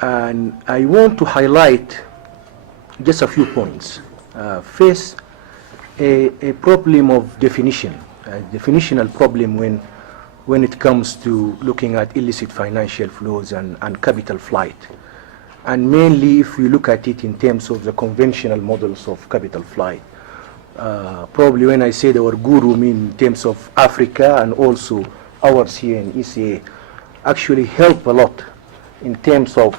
and I want to highlight just a few points. First, a problem of definition, a definitional problem when it comes to looking at illicit financial flows and capital flight. And mainly if we look at it in terms of the conventional models of capital flight. Probably when I say our guru, mean in terms of Africa and also ours here in ECA, actually help a lot in terms of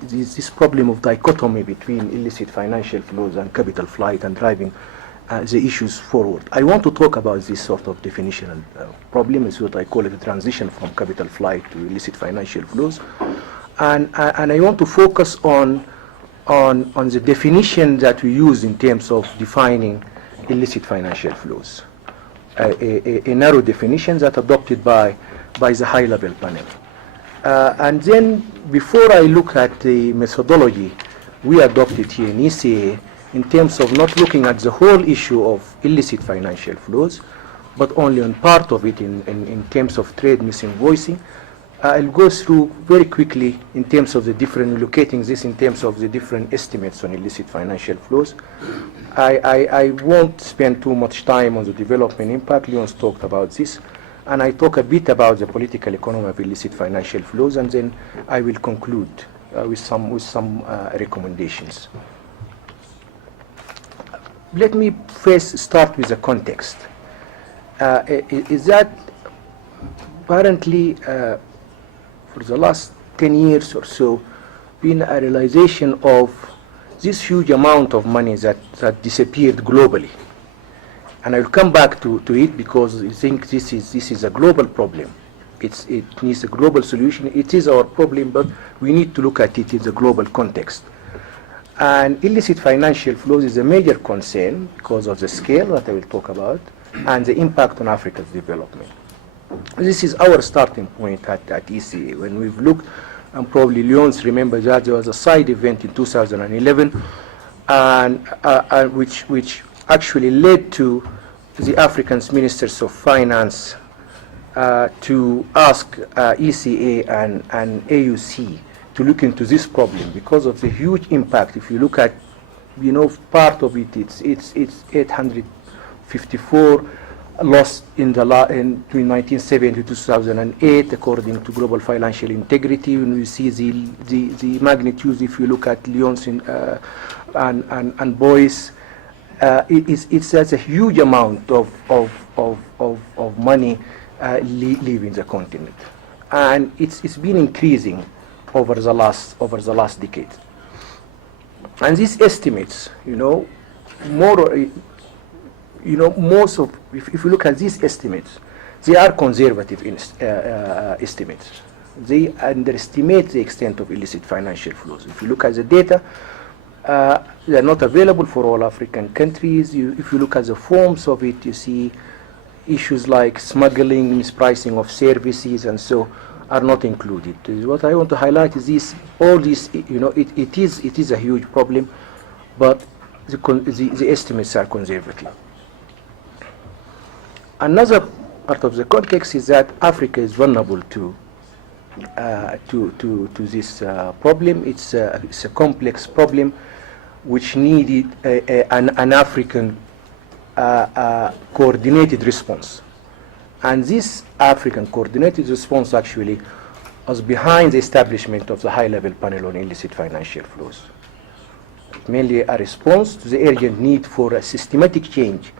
this problem of dichotomy between illicit financial flows and capital flight and driving the issues forward. I want to talk about this sort of definitional problem. Is what I call it, the transition from capital flight to illicit financial flows. And I want to focus on the definition that we use in terms of defining illicit financial flows. A narrow definition that adopted by the high-level panel. And then before I look at the methodology we adopted here in ECA in terms of not looking at the whole issue of illicit financial flows, but only on part of it in terms of trade misinvoicing, I'll go through very quickly in terms of the different, locating this in terms of the different estimates on illicit financial flows. I won't spend too much time on the development impact. Leon's talked about this. And I talk a bit about the political economy of illicit financial flows, and then I will conclude with some recommendations. Let me first start with the context. Is that apparently for the last 10 years or so been a realization of this huge amount of money that disappeared globally. And I'll come back to it because I think this is a global problem. It needs a global solution. It is our problem, but we need to look at it in the global context. And illicit financial flows is a major concern because of the scale that I will talk about and the impact on Africa's development. This is our starting point at ECA. When we've looked, and probably Leon's remember that there was a side event in 2011, and which actually led to the African Ministers of Finance to ask ECA and AUC to look into this problem because of the huge impact. If you look at, part of it, it's 854 lost in between 1970 to 2008, according to Global Financial Integrity. When we see the magnitudes, if you look at Leon's and Boyce, it's a huge amount of money leaving the continent, and it's been increasing over the last decade. And these estimates, most of, if you look at these estimates, they are conservative estimates. They underestimate the extent of illicit financial flows. If you look at the data, they are not available for all African countries. If you look at the forms of it, you see issues like smuggling, mispricing of services, and so are not included. What I want to highlight is all this. It is a huge problem, but the estimates are conservative. Another part of the context is that Africa is vulnerable to this problem. It's a complex problem which needed an African coordinated response. And this African coordinated response actually was behind the establishment of the high-level panel on illicit financial flows. Mainly a response to the urgent need for a systematic change,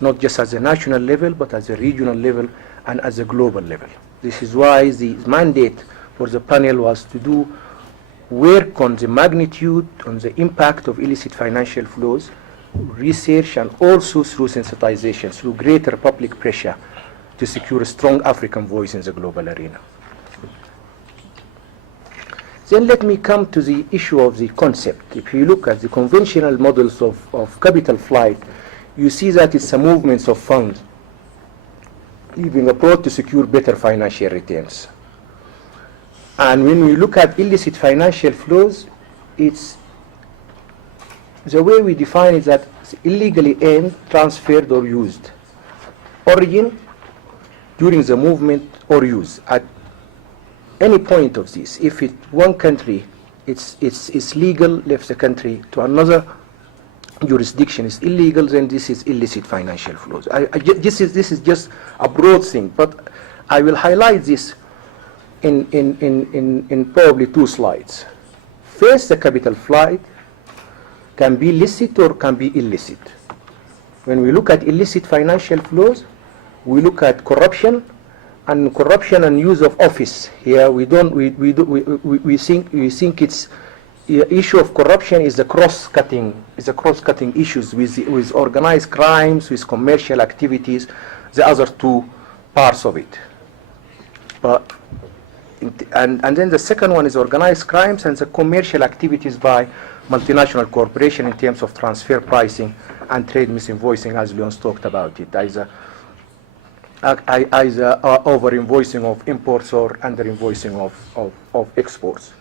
not just at the national level, but at the regional level and at the global level. This is why the mandate for the panel was to do work on the magnitude, on the impact of illicit financial flows, research, and also through sensitization, through greater public pressure to secure a strong African voice in the global arena. Then let me come to the issue of the concept. If you look at the conventional models of capital flight, you see that it's a movement of funds leaving abroad to secure better financial returns. And when we look at illicit financial flows, it's the way we define it that it's illegally earned, transferred, or used. Origin, during the movement, or use. At any point of this, if one country it's legal, left the country to another jurisdiction is illegal, then this is illicit financial flows. This is just a broad thing, but I will highlight this in probably 2 slides. First, the capital flight can be licit or can be illicit. When we look at illicit financial flows, we look at corruption and use of office. Here we think it's the issue of corruption is the cross-cutting issues with organized crimes, with commercial activities, the other 2 parts of it. But and then the second one is organized crimes and the commercial activities by multinational corporation in terms of transfer pricing and trade misinvoicing, as Leon's talked about it, either over-invoicing of imports or under-invoicing of exports.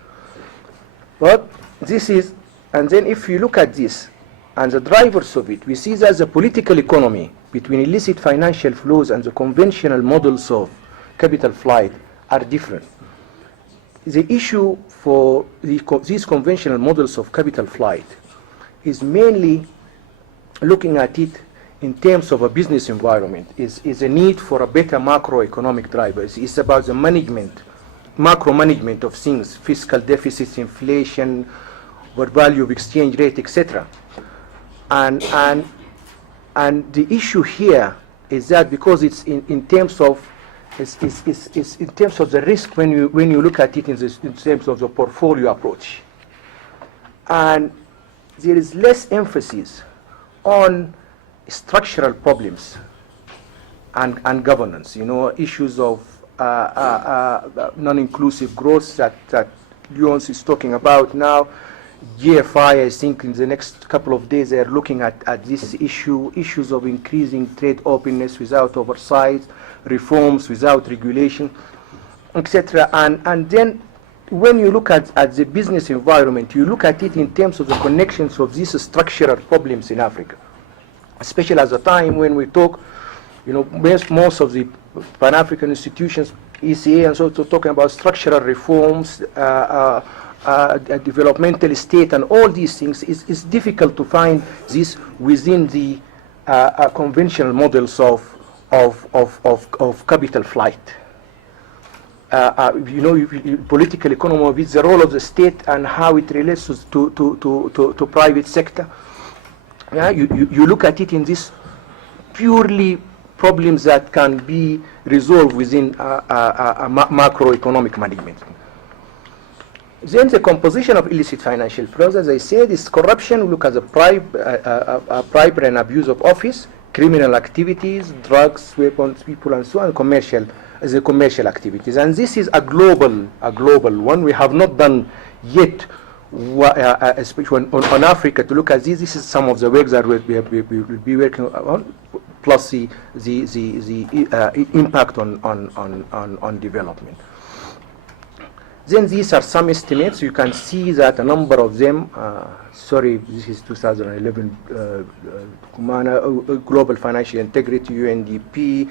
But this is, and then if you look at this and the drivers of it, we see that the political economy between illicit financial flows and the conventional models of capital flight are different. The issue for these conventional models of capital flight is mainly looking at it in terms of a business environment, is a need for a better macroeconomic drivers. It's about the management, macro management of things, fiscal deficits, inflation, what value of exchange rate, etc. And the issue here is that because it's in terms of it's in terms of the risk when you look at it in terms of the portfolio approach, and there is less emphasis on structural problems and governance. Issues of non-inclusive growth that Leonce is talking about now. GFI, I think in the next couple of days they are looking at this issues of increasing trade openness without oversight, reforms without regulation, etc. And then when you look at the business environment, you look at it in terms of the connections of these structural problems in Africa, especially at the time when we talk, most of the Pan-African institutions, ECA and so talking about structural reforms, a developmental state and all these things. It's difficult to find this within the conventional models of capital flight. Political economy with the role of the state and how it relates to private sector. Yeah, you look at it in this purely problems that can be resolved within a macroeconomic management. Then the composition of illicit financial flows, as I said, is corruption. We look at the bribery and abuse of office, criminal activities, drugs, weapons, people, and so on, commercial activities. And this is a global one. We have not done yet, especially on Africa, to look at this. This is some of the work that we will be working on, plus the impact on development. Then these are some estimates. You can see that a number of them, this is 2011 Kumana, Global Financial Integrity, UNDP,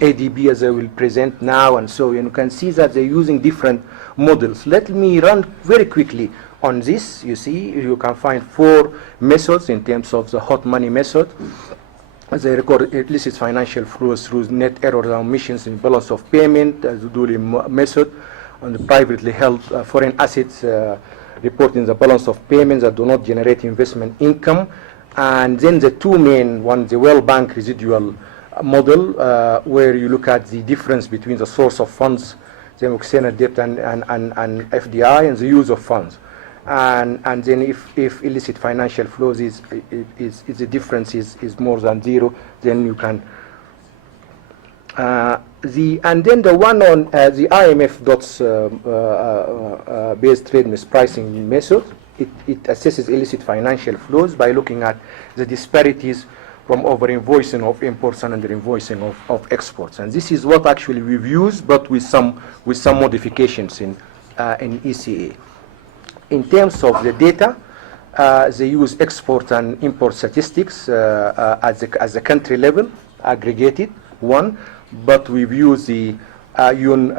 ADB, as I will present now, and so you can see that they're using different models. Let me run very quickly on this. You see, you can find 4 methods in terms of the hot money method. They record illicit financial flows through net errors and omissions in balance of payment, as the Dooley method, on the privately held foreign assets reporting the balance of payments that do not generate investment income. And then the 2 main ones, the World Bank residual model, where you look at the difference between the source of funds, the external debt and FDI, and the use of funds. And then if illicit financial flows is the difference is more than 0, then you can and then the one on the IMF dots based trade mispricing method, it assesses illicit financial flows by looking at the disparities from over-invoicing of imports and under-invoicing of exports. And this is what actually we've used, but with some modifications in ECA. In terms of the data, they use export and import statistics at the country level, aggregated one, but we've used the UN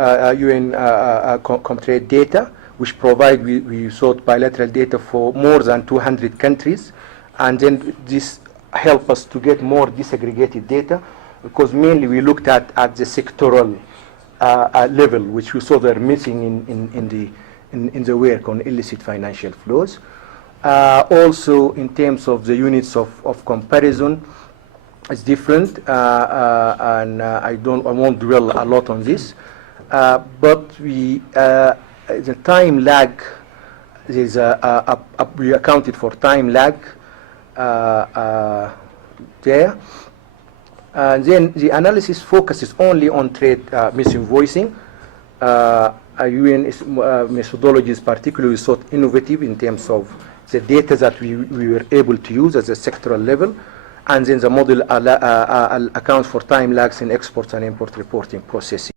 Comtrade data, which provide, we sought bilateral data for more than 200 countries, and then this help us to get more disaggregated data, because mainly we looked at the sectoral level, which we saw they're missing in the work on illicit financial flows. Also, in terms of the units of comparison, it's different, and I won't dwell a lot on this. But the time lag, there's we accounted for time lag there. And then the analysis focuses only on trade misinvoicing. UN methodologies particularly sought innovative in terms of the data that we were able to use at the sectoral level, and then the model accounts for time lags in exports and import reporting processing.